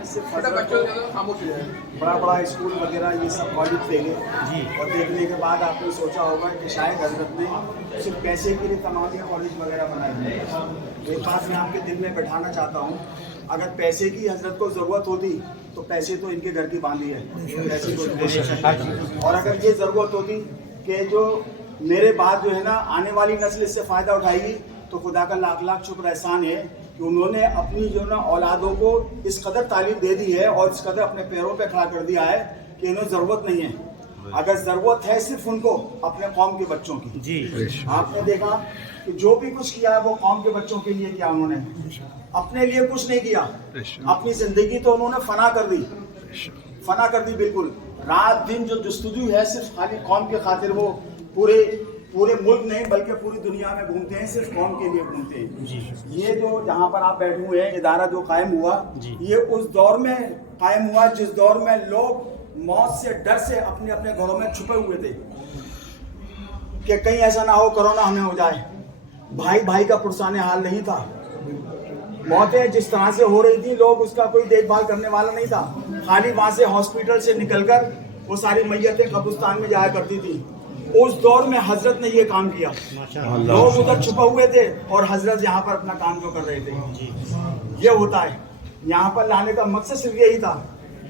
में सिर्फ बड़ा बड़ा स्कूल वगैरह ये सब कॉलेज देंगे जी, और देखने के बाद आपने सोचा होगा कि शायद हजरत ने सिर्फ पैसे के लिए तमाम कॉलेज वगैरह बनाए हैं। एक बात मैं आपके दिल में बैठाना चाहता हूँ, अगर पैसे की हजरत को ज़रूरत होती तो पैसे तो इनके घर की बांधी है, पैसे को, और अगर ये ज़रूरत होती कि जो मेरे बाद जो है ना आने वाली नस्ल इससे फ़ायदा उठाएगी, तो खुदा का लाख लाख शुक्र एहसान है कि उन्होंने अपनी जो ना औलादों को इस कदर तालीम दे दी है और इस कदर अपने पैरों पे खड़ा कर दिया है कि इन्हें ज़रूरत नहीं है। अगर ज़रूरत है सिर्फ उनको अपने कौम के बच्चों की जी, आपने देखा कि जो भी कुछ किया है वो कौम के बच्चों के लिए किया, उन्होंने अपने लिए कुछ नहीं किया। अपनी ज़िंदगी तो उन्होंने फना कर दी बिल्कुल। रात दिन जो जस्तजू है सिर्फ खाली कौम के खातिर, वो पूरे मुल्क नहीं बल्कि पूरी दुनिया में घूमते हैं, सिर्फ कौम के लिए घूमते हैं। ये जो जहाँ पर आप बैठे हुए हैं, इदारा जो कायम हुआ, ये उस दौर में कायम हुआ जिस दौर में लोग मौत से डर से अपने अपने घरों में छुपे हुए थे कि कहीं ऐसा ना हो कोरोना हमें हो जाए। भाई का पुरसाने हाल नहीं था। मौतें जिस तरह से हो रही थी, लोग उसका कोई देखभाल करने वाला नहीं था। खाली वहां से हॉस्पिटल से निकलकर वो सारी मैयतें कब्रिस्तान में जाया करती थी। उस दौर में हजरत ने ये काम किया। लोग उधर छुपे हुए थे और हजरत यहाँ पर अपना काम जो कर रहे थे। ये होता है, यहाँ पर लाने का मकसद सिर्फ यही था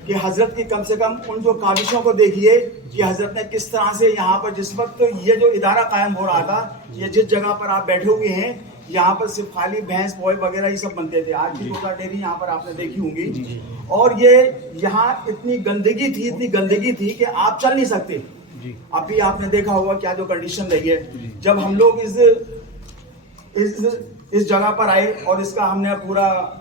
कि हजरत की कम से कम उन जो काविशों को देखिए कि हजरत ने किस तरह से यहाँ पर जिस वक्त तो ये जो इदारा कायम हो रहा था, ये जिस जगह पर आप बैठे हुए हैं, यहाँ पर सिर्फ खाली भैंस पोए वगैरह ये सब बनते थे। आज की गोटा डेयरी यहाँ पर आपने देखी होंगी, और ये यहाँ इतनी गंदगी थी कि आप चल नहीं सकते। अभी आपने देखा होगा क्या जो कंडीशन रही है। जब हम लोग इस जगह पर आए और इसका हमने पूरा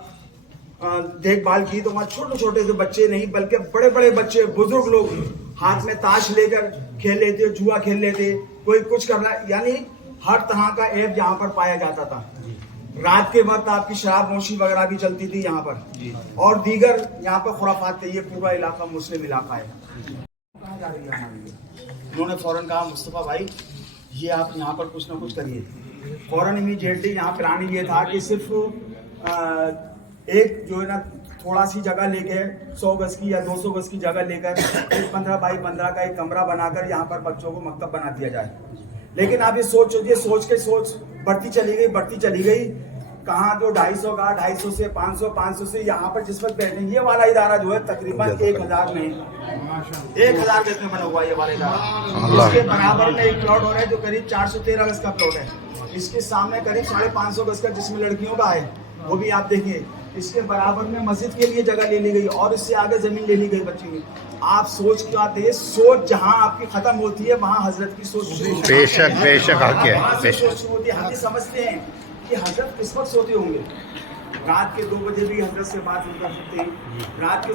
देखभाल की, तो वहाँ छोटे छोटे से बच्चे नहीं बल्कि बड़े बड़े बच्चे, बुजुर्ग लोग हाथ में ताश लेकर खेल लेते, जुआ खेल लेते, कोई कुछ कर रहा, यानी हर तरह का ऐब यहाँ पर पाया जाता था। रात के वक्त आपकी शराब नोशी वगैरह भी चलती थी यहाँ पर, और दीगर यहाँ पर खुराफात थे। ये पूरा इलाका मुस्लिम इलाका है। कहाँ जा रही है हमारी? उन्होंने फौरन कहा, मुस्तफ़ा भाई ये आप यहाँ पर कुछ ना कुछ करिए। फौरन इमीडिएटली यहाँ प्लान ये था कि सिर्फ एक जो है ना थोड़ा सी जगह लेके 100 गज की या 200 गज की जगह लेकर 15 बाई 15 का एक कमरा बनाकर यहाँ पर बच्चों को मकतब बना दिया जाए। लेकिन आप ये सोच बढ़ती चली गई। कहाँ जो 250 का, 250 से 500 से यहाँ पर जिस वक्त बैठे, ये वाला इदारा जो है तकरीबन 1000 में 1000 गज में बना हुआ ये वाला इदारा। इसके बराबर में एक प्लॉट हो रहा है जो करीब 413 गज का प्लॉट है। इसके सामने करीब 550 गज का जिसमें लड़कियों का है, वो भी आप देखिए। इसके बराबर में मस्जिद के लिए जगह ले ली गई और इससे आगे जमीन ले ली गई बच्ची की। आप सोच जहाँ आपकी खत्म होती है वहाँ हजरत की सोच बेशक होती है। हम ये समझते हैं कि हजरत किस वक्त सोते होंगे। रात के 2 बजे भी हजरत से बात कर सकते हैं, रात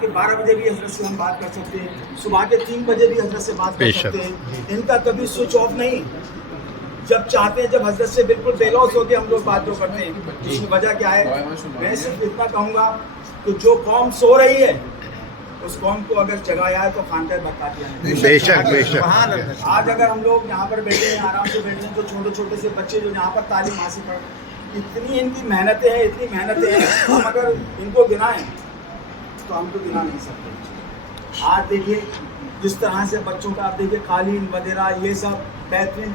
के 12 बजे भी हजरत से हम बात कर सकते हैं, सुबह के 3 बजे भी हजरत से बात कर सकते हैं। इनका कभी स्विच ऑफ नहीं। जब चाहते हैं, जब हजरत से बिल्कुल बेलौस होकर हम लोग बात जो करते हैं। इसकी वजह क्या है? मैं सिर्फ इतना कहूँगा कि जो कौम सो रही है उस कौम को अगर जगाया है तो खानका भटका दिया। बेशक। आज अगर हम लोग यहाँ पर बैठे हैं, आराम से बैठे हैं, तो छोटे छोटे से बच्चे जो यहाँ पर तालीम हासिल कर, इतनी इनकी मेहनतें हैं, हम अगर इनको गिनाएं तो हम तो गिना नहीं सकते। आज देखिए जिस तरह से बच्चों का, आप देखिए कालीन वगैरह ये सब बेहतरीन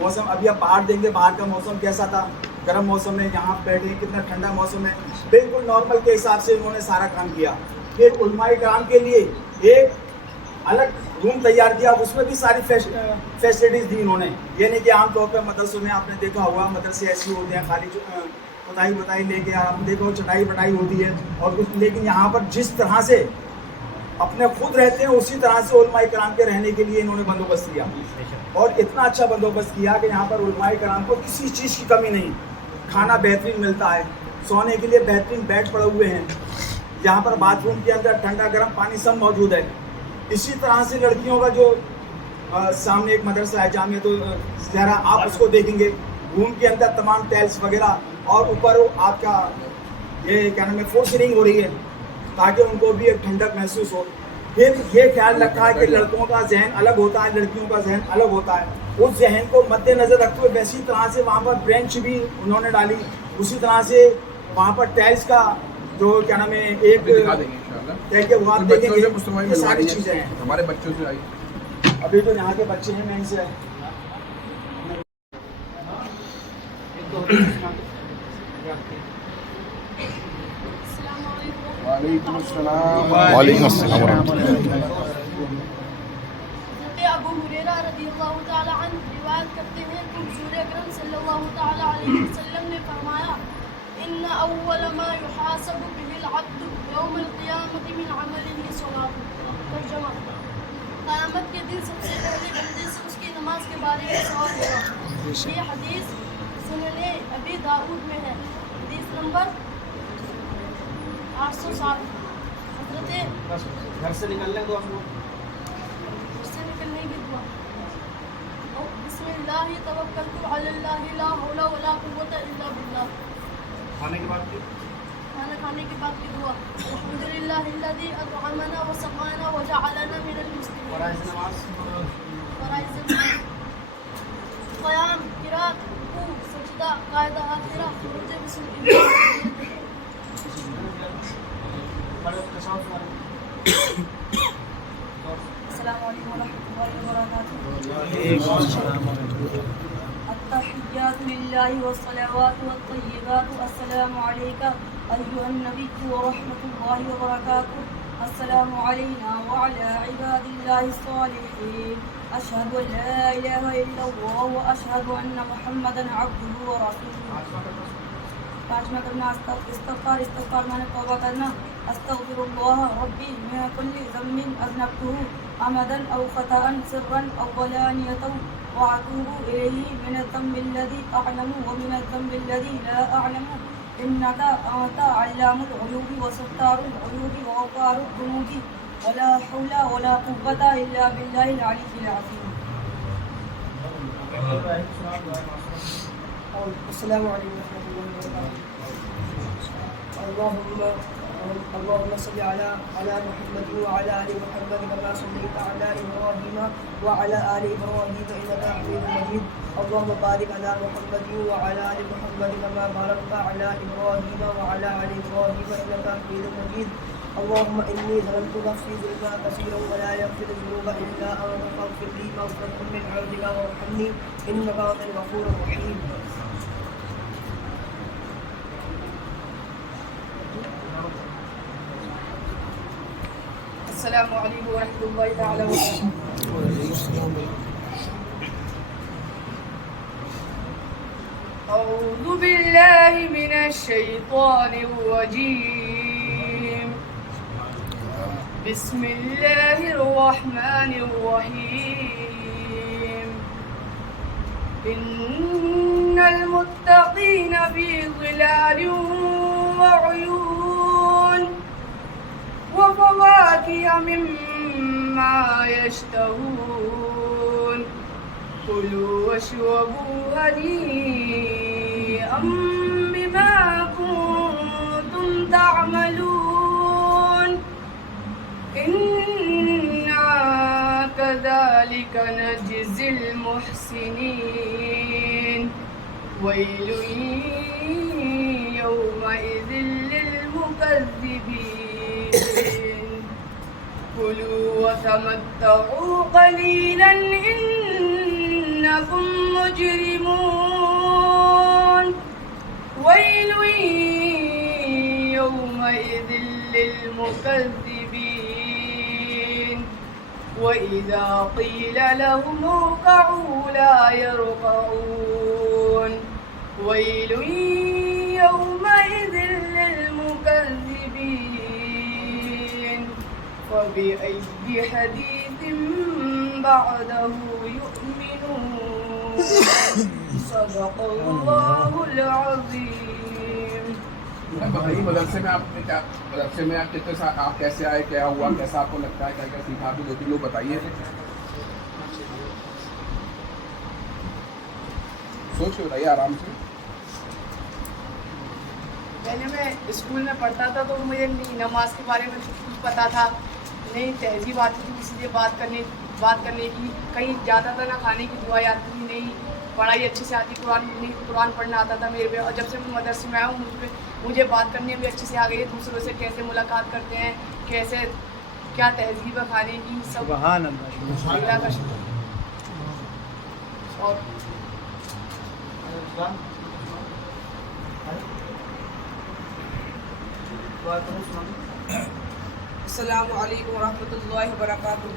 मौसम। अभी आप बाहर देंगे, बाहर का मौसम कैसा था, गर्म मौसम है। यहाँ बैठे कितना ठंडा मौसम है, बिल्कुल नॉर्मल के हिसाब से इन्होंने सारा काम किया। फिर उलमाए कराम के लिए एक अलग रूम तैयार किया, उसमें भी सारी फैसिलिटीज़ दी इन्होंने। ये नहीं कि आमतौर पर मदरसों में आपने देखा होगा, मदरसे ऐसे होते हैं खाली बताई लेके आप देखो चटाई बटाई होती है और कुछ। लेकिन यहाँ पर जिस तरह से अपने खुद रहते हैं उसी तरह से उलमाए कराम के रहने के लिए इन्होंने बंदोबस्त किया, और इतना अच्छा बंदोबस्त किया कि यहाँ पर उलमाए कराम को किसी चीज़ की कमी नहीं। खाना बेहतरीन मिलता है, सोने के लिए बेहतरीन बेड पड़े हुए हैं, जहाँ पर बाथरूम के अंदर ठंडा गर्म पानी सब मौजूद है। इसी तरह से लड़कियों का जो सामने एक मदरसा है जामिया तो ज़हरा, आप उसको देखेंगे, रूम के अंदर तमाम टाइल्स वगैरह, और ऊपर आपका ये क्या नाम है फोर सीलिंग हो रही है ताकि उनको भी एक ठंडक महसूस हो। फिर ये ख्याल रखा है कि लड़कों का जहन अलग होता है, लड़कियों का जहन अलग होता है। उस जहन को मद्देनजर रखते हुए वैसी तरह से वहाँ पर ब्रेंच भी उन्होंने डाली, उसी तरह से वहाँ पर टाइल्स का जो क्या नाम है एक दिखा देंगे इंशाल्लाह। देखिए वो आप बच्चों देखेंगे से मुस्लिम ये सारी चीजें हैं। हमारे बच्चों से आई। अभी तो यहाँ के बच्चे हैं, मैं इनसे वालेकुम अस्सलाम। वालेकुम अस्सलाम वरहमतुल्लाहि अबू हुरैरा रज़ियल्लाहु ताला अन्हु रिवायत करते हैं कि हुज़ूर अकरम सल्लल्लाहु ताला अलैहि वसल्लम ने फरमाया इन्ना अव्वल मा युहासबु बिहिल अब्दु यौमल क़ियामति मिन अमलिही सलातु। तर्जुमा, क़यामत के दिन सबसे पहले बंदे से उसकी नमाज के बारे में सवाल होगा। ये हदीस सुनने अबी दाऊद में है, हदीस नंबर 807। हज़रत घर से निकलने दो हम लोग। से निकलने की दुआ। और बिस्मिल्लाहि तवक्कलतु अलल्लाहि ला हौला वला कुव्वता इल्ला बिल्लाह। खाने के बाद की खाना खाने के बाद की दुआ। अल्हम्दुलिल्लाहिल्लज़ी अत'अमना व सक़ाना व जअलना मिनल मुस्लिमीन। फराइज़ नमाज, फराइज़ नमाज, क़याम, क़िरात, रुकू, सजदा, क़ायदा आखिरा, खुरूज बिस्मिल्लाह। अस्सलामु अलैकुम वरहमतुल्लाहि वबरकातुहू। अत्तहिय्यातु लिल्लाहि वस्सलावातु वत्तय्यिबातु अस्सलामु अलैका अय्युहन नबिय्यु व रहमतुल्लाहि व बरकातुहू। अस्सलामु अलैना व अला इबादिल्लाहि स्सालिहीन। अशहदु अन ला इलाहा इल्लल्लाह व अशहदु अन्ना मुहम्मदन अब्दुहु व रसूलुहु। पाँचवा करना इस्तग़फ़ार माने तौबा करना। अस्तग़फिरुल्लाह रब्बी मिन कुल्लि ज़म्बिन अज़नबतुहु अमदन औ ख़ताअन सिर्रन औ अलानियतन व अतूबु इलैहि मिन ज़म्बि अल्लज़ी अअलमु व मिन ज़म्बि अल्लज़ी ला अअलमु इन्नका अंता अल्लामुल ग़ुयूबि व सत्तारुल उयूबि व ग़फ़ारुद दुनूबि व ला हौला व ला क़ुव्वता इल्ला बिल्लाहिल अलिय्यिल अज़ीम। السلام عليكم ورحمة الله وبركاته. اللهم صل على محمد وعلى آل محمد كما صليت على إبراهيم وعلى آل إبراهيم إنك حميد مجيد. اللهم بارك على محمد وعلى آل محمد كما باركت على إبراهيم وعلى آل إبراهيم إنك حميد مجيد. اللهم إني ظلمت نفسي ظلما كثيرا ولا يغفر الذنوب إلا أنت فاغفر لي مغفرة من عندك وارحمني إنك أنت الغفور الرحيم. السلام عليكم ورحمة الله تعالى وبركاته. أعوذ بالله من الشيطان الرجيم. بسم الله الرحمن الرحيم. إن المتقين في ظلال وعيون وفواكه مما يشتهون. كلوا واشربوا هنيئا بما كنتم تعملون. إنا كذلك نجزي المحسنين. ويل يومئذ للمكذبين. كلوا وتمتعوا قليلا إنكم مجرمون. ويل يومئذ للمكذبين. وإذا قيل لهم اركعوا لا يركعون. ويل يومئذ للمكذبين. فبأي حديث بعده يؤمنون. صدق الله العظيم. बताइए मदरसे में आपने क्या, मदरसे में आप कितने साल, आप कैसे आए, क्या हुआ, कैसा आपको लगता है, क्या क्या सीखा, आप दो तीन लोग बताइए। सोच के बताइए आराम से। पहले मैं स्कूल में पढ़ता था तो मुझे नहीं नमाज के बारे में कुछ पता था, नहीं तहजीब आती थी, इसलिए बात करने की कहीं जाता था ना खाने की दुआ आती थी, नहीं पढ़ाई अच्छे से आती, कुरान पढ़ना आता था मेरे पे, और जब से मैं मदरसे में आया हूँ मुझे बात करने भी अच्छे से आ गई है, दूसरों से कैसे मुलाकात करते हैं, कैसे क्या तहजीब है खाने की, सब अल्लाह का शुक्र। और अस्सलामु अलैकुम रहमतुल्लाहि व बरकातुहू।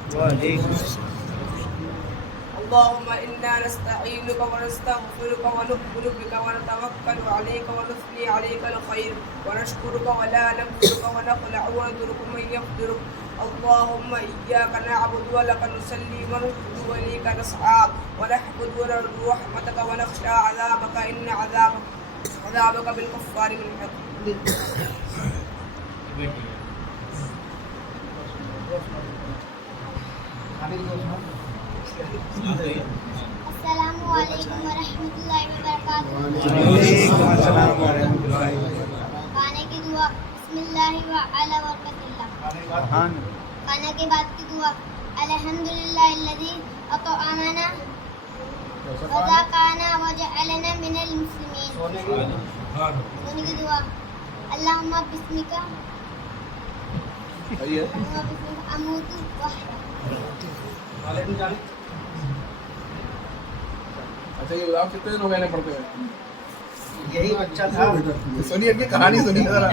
اللهم إنا نستعينك ونستغفرك ونؤمن بك ونتوكل عليك ونثني عليك الخير ونشكرك ولا نكفرك ونخلع ونترك من يقدرك. اللهم إياك نعبد ولك نصلي ونسجد وإليك نسعى ونحمد ونرجو رحمتك ونخشى عذابك إن عذابك بالكفار من حق. अस्सलामु अलैकुम वरहमतुल्लाहि वबरकातुहू। खाने की दुआ बिस्मिल्लाहि व अला बरकतिल्लाह। खाने के बाद की दुआ अल्हम्दुलिल्लाहिल्लज़ी अतअमना व ज़ाक़ाना व जअलना मिनल मुस्लिमीन। सोने की दुआ अल्लाहुम्मा बिस्मिका अमूतु वहदा। अच्छा ये बताओ कितने दिन हो गए पढ़ते हुए? यही बच्चा था। सुनिए इनकी कहानी सुनिए जरा।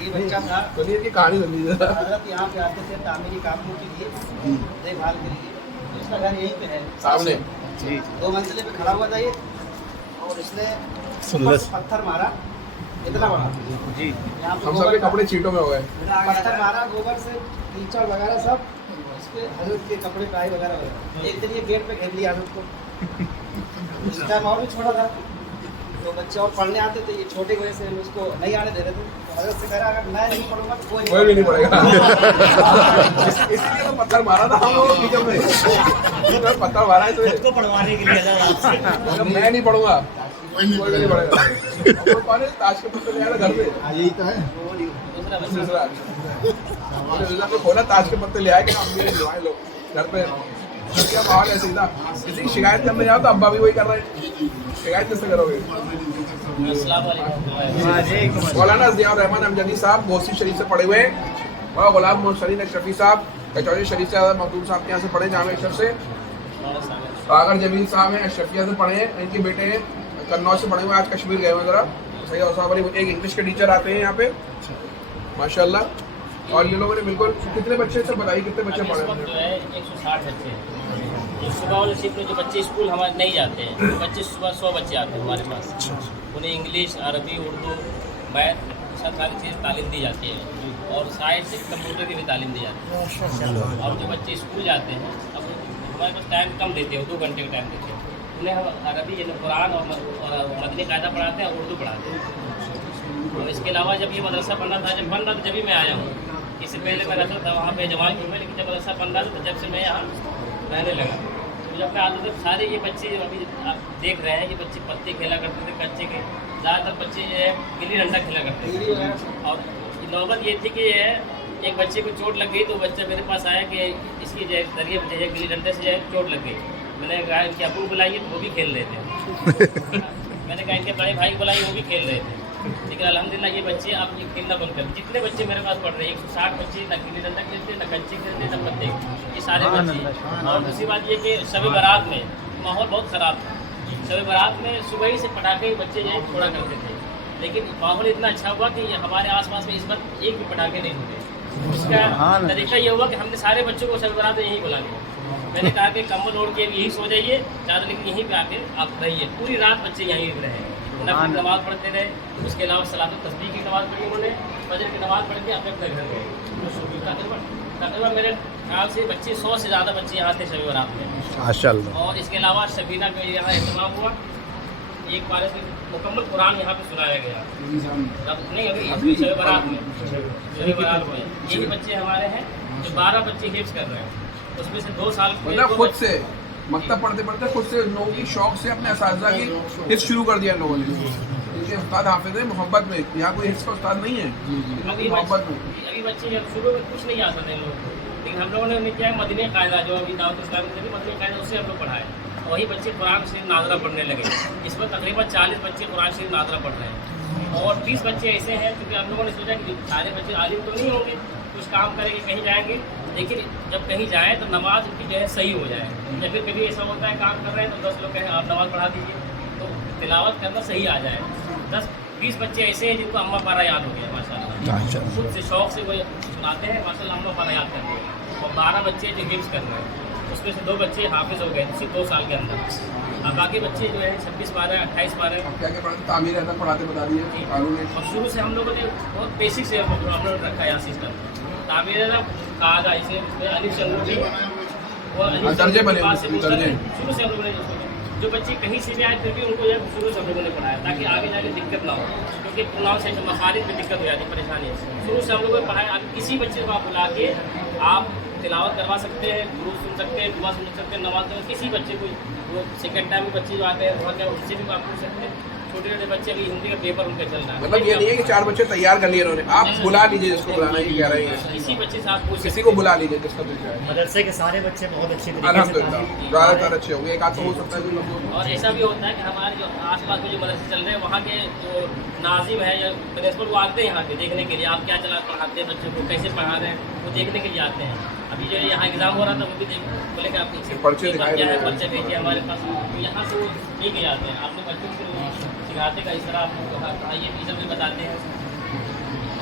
ये बच्चा था, सुनिए इनकी कहानी सुनिए जरा। हजरत यहाँ पे आते थे तामीरी कामों के लिए, देखभाल के लिए। इसका घर यहीं पे है सामने 2 मंजिले पे खड़ा हुआ था ये, और इसने ऊपर से पत्थर मारा इतना बड़ा जी। यहाँ पे हम सबके कपड़े चीटों में हो गए। पत्थर मारा, गोबर से कीचड़ वगैरह सब उसके हजरत के कपड़े पे आए वगैरह। एक दिन ये गेट पे घेर लिया हजरत को। उस टाइम और भी छोटा था, तो बच्चे और पढ़ने आते थे, ये छोटे की वजह से उसको नहीं आने दे रहे थे। तो हजरत से कह रहा अगर मैं नहीं पढ़ूंगा तो कोई भी नहीं पड़ेगा। इसलिए तो पत्थर मारा था हम लोग टीचर में। पत्थर मारा है तो पढ़वाने के लिए मैं नहीं पढ़ूंगा कोई भी नहीं पढ़ेगा। ताश के पत्ते ले आया घर पे। यही तो है। दूसरा तो खोला ताश के पत्ते ले आए कि हम भी लोग घर पे। क्या माहौल है सीधा। किसी की शिकायत करने जाओ तो अब्बा भी वही कर रहे हैं। शिकायत कैसे करोगे? मौलाना ज़ियाउर रहमान अमजदी साहब गोसी शरीफ से पढ़े हुए हैं, और गुलाम मोहम्मद शरीफ शफी साहब कचौरी शरीफ से मखदूम साहब के यहाँ से पढ़े, जामे अशरफ से। सागर जमील साहब हैं अशरफिया से पढ़े हैं, इनके बेटे हैं कन्नौज से पढ़े हुए, आज कश्मीर गए हुए जरा। सही औसाफ अली एक इंग्लिश के टीचर आते हैं यहाँ पे माशाल्लाह। और ये लोगों ने बिल्कुल कितने बच्चे सब बताइए कितने बच्चे पढ़े हैं? 160 बच्चे हैं। सुबह वाले शिफ्ट में जो बच्चे स्कूल हमारे नहीं जाते हैं, बच्चे सुबह 100 बच्चे आते हैं हमारे पास। उन्हें इंग्लिश, अरबी, उर्दू, मैथ सब सारी चीज़ तालीम दी जाती है, और साइंस कंप्यूटर की भी तालीम दी जाती है। और जो बच्चे स्कूल जाते हैं अब हमारे पास टाइम कम देते हैं, 2 घंटे का टाइम देते हैं। उन्हें हम अरबी यानी कुरान और मदनी कायदा पढ़ाते हैं और उर्दू पढ़ाते हैं। और इसके अलावा जब ये मदरसा बन रहा था, जब बन रहा था जब भी मैं आया हूँ। इससे पहले मैं रहता था वहाँ पे जमालपुर में, लेकिन जब मदरसा बन रहा था जब से मैं यहाँ रहने लगा। तो जब मैं आता था सारे ये बच्चे अभी आप देख रहे हैं, ये बच्चे पत्ते खेला करते थे कच्चे के। ज़्यादातर बच्चे जो है गिल्ली डंडा खेला करते थे। और नौबत ये थी कि एक बच्चे को चोट लग गई, तो बच्चा मेरे पास आया कि इसकी जो जरिए जो है गिल्ली डंडे से जो है चोट लग गई। मैंने कहा इनके अबू बुलाइए, तो वो भी खेल रहे थे। मैंने कहा इनके बड़े भाई बुलाइए, वो भी खेल रहे थे। लेकिन अल्हम्दुलिल्लाह ये बच्चे अब ये खेलना बंद कर। जितने बच्चे मेरे पास पढ़ रहे हैं 160 बच्चे, न गिल्ली डंडा खेलते, न कच्चे खेलते, न पत्ते, ये सारे बच्चे। और दूसरी बात ये कि शब बारात में माहौल बहुत ख़राब था। शब बारात में सुबह ही से पटाखे बच्चे जो है छोड़ा करते थे, लेकिन माहौल इतना अच्छा हुआ कि हमारे आसपास में इस वक्त एक भी पटाखे नहीं होते। उसका तरीका ये हुआ कि हमने सारे बच्चों को शब बारात में यहीं बुला लिया। मैंने कहा कि कम्बल ओढ़ के यहीं सो जाइए ज़्यादा, लेकिन यहीं पे आके आप रहिए। पूरी रात बच्चे यहीं रहे, नमाज़ पढ़ते रहे। उसके अलावा सलात तस्बीह की नमाज़ पढ़ी उन्होंने, फजर की नमाज़ पढ़ के अपने अपने घर गए। तकरीबन मेरे ख्याल से बच्चे 100 से ज़्यादा बच्चे यहाँ थे शब बारात में माशाअल्लाह। और इसके अलावा शबीना का यहाँ अहतमाम हुआ, एक पारे से मुकम्मल कुरान यहाँ पे सुनाया गया। नहीं अभी शब बारात में यही बच्चे हमारे हैं जो 12 बच्चे हिफ्ज़ कर रहे हैं, उसमें से 2 साल मतलब खुद से मकतब पढ़ते पढ़ते खुद से लोगों की शौक से अपने असातिज़ा की हिफ्ज़ शुरू कर दिया लोगों ने। क्योंकि उस्ताद हाफिज़ है मोहब्बत में, यहाँ कोई हिफ्ज़ का उस्ताद नहीं है, मोहब्बत में। अभी बच्चे शुरू में कुछ नहीं आता था लोगों को, लेकिन लेकिन हम लोगों ने उन्हें क्या है मदनी कायदा जो अभी दावत इस्लामी से मदनी कायदा उससे हम लोग पढ़ाए, वही बच्चे कुरान शरीफ नाज़रा पढ़ने लगे। इस पर तकरीबन 40 बच्चे कुरान शरीफ नाज़रा पढ़ रहे हैं और 20 बच्चे ऐसे हैं क्योंकि हम लोगों ने सोचा कि सारे बच्चे आलिम तो नहीं होंगे, कुछ काम करेंगे कहीं जाएंगे, लेकिन जब कहीं जाएँ तो नमाज उनकी जो है सही हो जाए। या फिर कभी ऐसा होता है काम कर रहे हैं तो 10 लोग कहें आप नमाज़ पढ़ा दीजिए, तो तिलावत करना सही आ जाए। 10-20 बच्चे ऐसे हैं जिनको अम्मा पारा याद हो गया माशाल्लाह, खुद से शौक़ से वो सुनाते हैं माशाल्लाह, अम्मा पारा याद करते हैं। और 12 बच्चे जो हिफ्ज़ कर रहे हैं, उसमें से 2 बच्चे हाफिज़ हो गए इसी 2 साल के अंदर। अब बाकी बच्चे जो है 26 पारे 28 पारे क्या क्या पढ़ाते, तामीर अदब पढ़ाते बता दिए कानून है। और शुरू से हम लोगों ने बहुत बेसिक से हम लोग रखा है यहाँ सिस्टम। तामीर अदब कायदा इसे अलिफ से अंग्रेजी और दर्जे बने दर्जे शुरू से हम लोगों ने जो बच्चे कहीं से भी आए फिर भी उनको जो शुरू से हम लोगों ने पढ़ाया ताकि आगे जाके दिक्कत ना हो, क्योंकि प्रोनाउंसिएशन मखारिज में दिक्कत हो जाती है, परेशानी है। शुरू से हम लोगों ने पढ़ाया। अब किसी बच्चे को आप बुला के आप तिलावत करवा सकते हैं, दुरूद सुन सकते हैं, दुआ सुन सकते हैं, नमाज कर किसी बच्चे को, वो सेकंड टाइम में बच्चे जो आते हैं वहाँ क्या उससे भी आप पूछ सकते हैं। छोटे छोटे बच्चे अभी हिंदी का पेपर उनका चल रहा है, मतलब ये नहीं है कि 4 बच्चे तैयार कर लिए उन्होंने, आप बुला लीजिए जिसको बुलाना है, कह रहे हैं किसी बच्चे से आप पूछ किसी को बुला लीजिए जिसका दिल चाहे। मदरसे के सारे बच्चे बहुत अच्छे तरीके से अल्हम्दुलिल्लाह ज़्यादातर अच्छे होंगे, एक आध तो हो सकता है कोई लोग। और ऐसा भी होता है कि हमारे जो आसपास में जो मदरसे चल रहे हैं वहाँ के जो नाजिम है या प्रिंसिपल वो आते हैं यहाँ पे देखने के लिए आप क्या चला पढ़ाते हैं, बच्चों को कैसे पढ़ा रहे हैं, वो देखने के लिए आते हैं। अभी जो यहाँ एग्ज़ाम हो रहा था वो भी बोले कि आप पर्चे दिखाए क्या है पर्चे भेजिए हमारे पास, तो यहाँ से वो लेके जाते हैं। आपने बच्चों को सिखाते का इस तरह आपको कहा ये भी सब भी बताते हैं।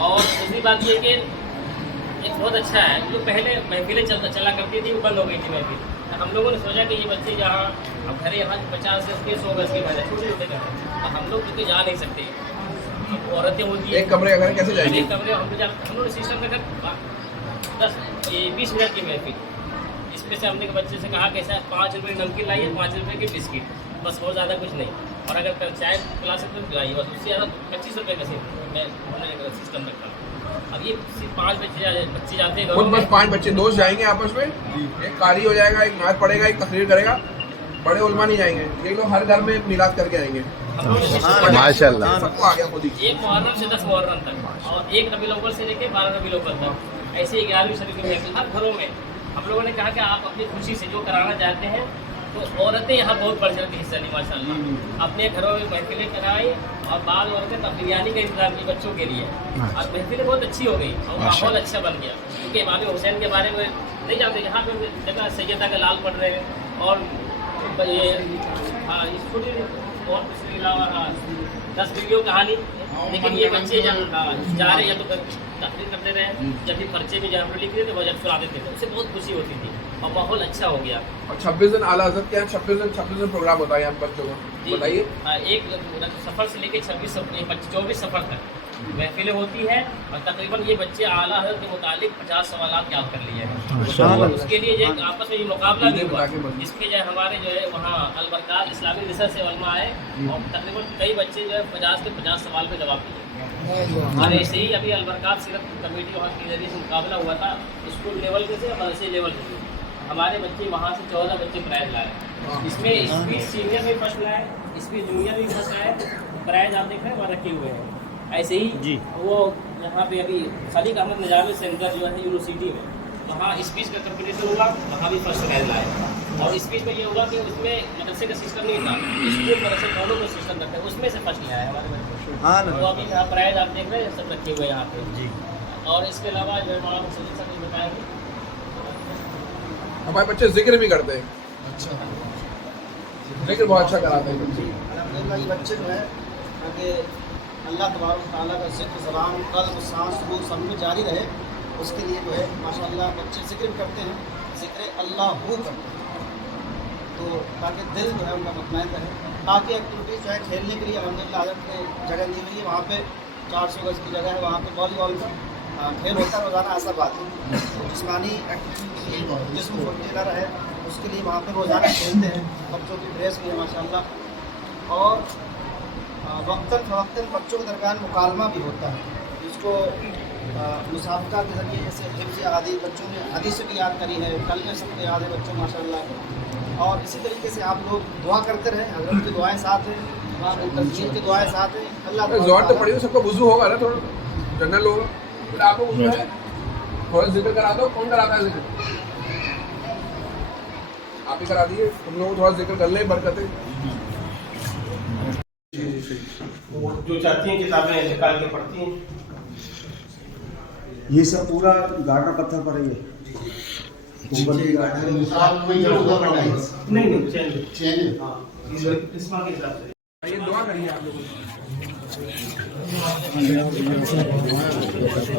और दूसरी बात ये कि एक बहुत अच्छा है, जो पहले महफिलें चला करती थी वो बंद हो गई थी महफिल। हम लोगों ने सोचा कि ये बच्चे जहाँ अब घर यहाँ 50 से 100 गज के घर है, छोटे छोटे घर, तो हम लोग तो जा नहीं सकते, औरतें होती एक कमरे अगर कैसे जाएंगे, एक कमरे हम लोग सिस्टम में 10-20 मिनट की महफिल। इसमें से हमने बच्चे से कहा कैसा 5 रुपये की नमकीन लाइए, 5 रुपये की बिस्किट, बस बहुत ज़्यादा कुछ नहीं। और अगर चाय पिला सकते तो पिलाइए, बस उससे ज़्यादा 25 रुपये का सिस्टम रखा। अब ये सिर्फ 5 बच्चे जाते हैं खुद बस 5 बच्चे दोस्त जाएंगे आपस में, एक कारी हो जाएगा, एक नाच पढ़ेगा, एक तकरीर करेगा, बड़े उलमा नहीं जाएंगे, ये लोग हर घर में मिलाद करके आएंगे माशाल्लाह। सबको आ गया खुद ही। एक मुहर्रम से 10 मुहर्रम तक और एक रबीउल अव्वल से लेकर 12 रबीउल अव्वल तक, ऐसे 11वीं शरीफ की महफिल हर घरों में। हम लोगों ने कहा कि आप अपनी खुशी से जो कराना चाहते हैं, तो औरतें यहाँ बहुत बढ़ चढ़ के हिस्सा ली माशाल्लाह, अपने घरों में महफिलें कराई और बाद औरतें तब बिरयानी का इंतजाम की बच्चों के लिए, और महफिलें बहुत अच्छी हो गई और माहौल अच्छा बन गया। क्योंकि इमाम हुसैन के बारे में नहीं जानते, यहाँ पे जगह सैयदा का लाल पढ़ रहे हैं और ये छोटी और इसके अलावा 10 वीडियो कहानी। लेकिन ये बच्चे जब जा रहे या तो तकरीर करते रहे, जब भी पर्चे में जब लिख रहे थे वो जब सुना देते थे, उससे बहुत खुशी होती थी और माहौल अच्छा हो गया। और 26 दिन आला हज़रत के यहाँ 26 दिन प्रोग्राम होता है यहाँ बच्चों को, बताइए। एक सफ़र से लेकर 24 सफ़र तक महफिलें होती है और तकरीबन ये बच्चे आला हज़रत के मुतालिक 50 सवालात याद कर लिए हैं। उसके लिए जो आपस में ये मुकाबला भी हुआ, इसके जो हमारे जो है वहाँ अलबरकात इस्लामी रिसर्च से उलमा आए और तकरीबन कई बच्चे जो है 50 के 50 सवाल पे जवाब दिए। और ऐसे ही अभी अलबरकात सीरत कमेटी वहाँ के जरिए से मुकाबला हुआ था, स्कूल लेवल के से मदरसे लेवल के। हमारे बच्चे वहाँ से 14 बच्चे प्राइज लाए, इसमें स्पीच सीनियर भी फर्स्ट लाए, स्पीच जूनियर भी फर्स्ट लाए, प्राइज आप देख रहे हैं वहाँ रखे हुए हैं। ऐसे ही जी वो यहाँ पे अभी खलीक अहमद निजामी सेंटर जो है यूनिवर्सिटी में, वहाँ स्पीच का कंपटीशन हुआ, वहाँ भी फर्स्ट प्राइज लाए। और स्पीच में ये हुआ कि उसमें मदरसे का सिस्टम नहीं था, स्कूल मदरसे दोनों का सिस्टम रखा है, उसमें से फर्स्ट लाया है हमारे बच्चे। तो अभी यहाँ प्राइज आप देख रहे हैं सब रखे हुए यहाँ पे जी। और इसके अलावा जो हमारा सलीम साहब ये बताएंगे, हमारे बच्चे जिक्र भी करते हैं, अच्छा जिक्र बहुत अच्छा कराते हैं बच्चे। अल्हम्दुलिल्लाह ये बच्चे जो है आगे अल्लाह तबारक तआला का ज़िक्र ज़बान क़ल्ब सांस रूह सब में जारी रहे, उसके लिए जो है माशाअल्लाह बच्चे ज़िक्र करते हैं, ज़िक्र अल्लाह करते हैं, तो ताकि दिल जो है उनका मुतमईन रहे। बाकी एक्टिविटीज़ जो है खेलने के लिए अल्हम्दुलिल्लाह हज़रत ने जगह दी हुई है, वहाँ पे 400 गज की जगह है, वहाँ पे वॉलीबॉल का खेल होता है रोज़ाना, ऐसा बात है। तो जिस्मानी एक्टिविटी जिस्म फुर्तीला रहे उसके लिए वहाँ पर रोज़ाना खेलते हैं, बच्चों की ड्रेस भी है माशाअल्लाह। और वक्तन फ़वक्तन बच्चों के दरमियान मुकालमा भी होता है, जिसको मुसाबका के ज़रिए जैसे हिफ्ज़ अहादीस बच्चों ने हदीस भी याद करी है, कलमे सबको याद है बच्चों माशाअल्लाह। और इसी तरीके से आप लोग दुआ करते रहें, हज़रत की दुआएं साथ हैं, तस्वीर की दुआएं साथ हैं। अल्लाह ज़रूरत तो पड़ी, सबको वुज़ू होगा ना, थोड़ा जनरल होगा, आपको वुज़ू है थोड़ा जिक्र करा दो, कौन कराता है जिक्र? आप ही करा दिए, तुम लोग थोड़ा जिक्र कर ले, बरकतें। जो चाहती हैं किताबें निकाल के पढ़ती हैं। ये सब पूरा गार्डन पत्थर पर ही है। ऊपर भी गार्डन नहीं चेंज हाँ इसमा के हिसाब से। ये दुआ करिए आप लोग।